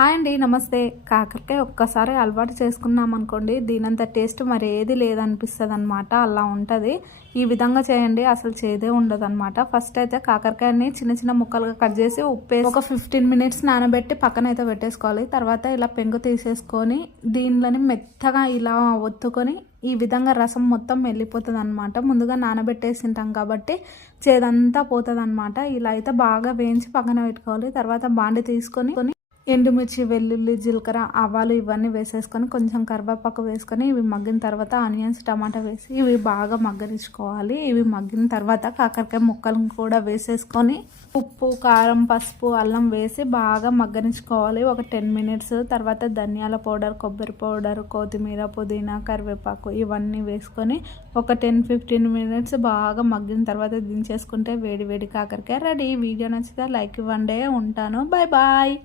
Hi అండి, నమస్తే. కాకరకాయ ఒక్కసారి అలవాటు చేసుకున్నాం అనుకోండి, దీనంత టేస్ట్ మరి ఏది లేదనిపిస్తుంది అనమాట. అలా ఉంటుంది. ఈ విధంగా చేయండి, అసలు చేదే ఉండదు అనమాట. ఫస్ట్ అయితే కాకరకాయని చిన్న చిన్న ముక్కలుగా కట్ చేసి ఉప్పేసి ఒక 15 మినిట్స్ నానబెట్టి పక్కన అయితే పెట్టేసుకోవాలి. తర్వాత ఇలా పెంగు తీసేసుకొని దీనిలోని మెత్తగా ఇలా ఒత్తుకొని ఈ విధంగా రసం మొత్తం వెళ్ళిపోతుంది అనమాట. ముందుగా నానబెట్టేసి ఉంటాం కాబట్టి చేదంతా పోతుంది అనమాట. ఇలా అయితే బాగా వేయించి పక్కన పెట్టుకోవాలి. తర్వాత బాండి తీసుకొని ఎండుమిర్చి, వెల్లుల్లి, జీలకర్ర, ఆవాలు ఇవన్నీ వేసేసుకొని కొంచెం కరివేపాకు వేసుకొని ఇవి మగ్గిన తర్వాత ఆనియన్స్, టమాటా వేసి ఇవి బాగా మగ్గనిచ్చుకోవాలి. ఇవి మగ్గిన తర్వాత కాకరకాయ ముక్కలను కూడా వేసేసుకొని ఉప్పు, కారం, పసుపు, అల్లం వేసి బాగా మగ్గనిచ్చుకోవాలి ఒక 10 మినిట్స్. తర్వాత ధనియాల పౌడర్, కొబ్బరి పౌడర్, కొత్తిమీర, పుదీనా, కరివేపాకు ఇవన్నీ వేసుకొని ఒక 10-15 మినిట్స్ బాగా మగ్గిన తర్వాత దించేసుకుంటే వేడి వేడి కాకరకాయ రెడీ. వీడియో నచ్చితే లైక్ ఇవ్వండి. ఉంటాను. Bye bye.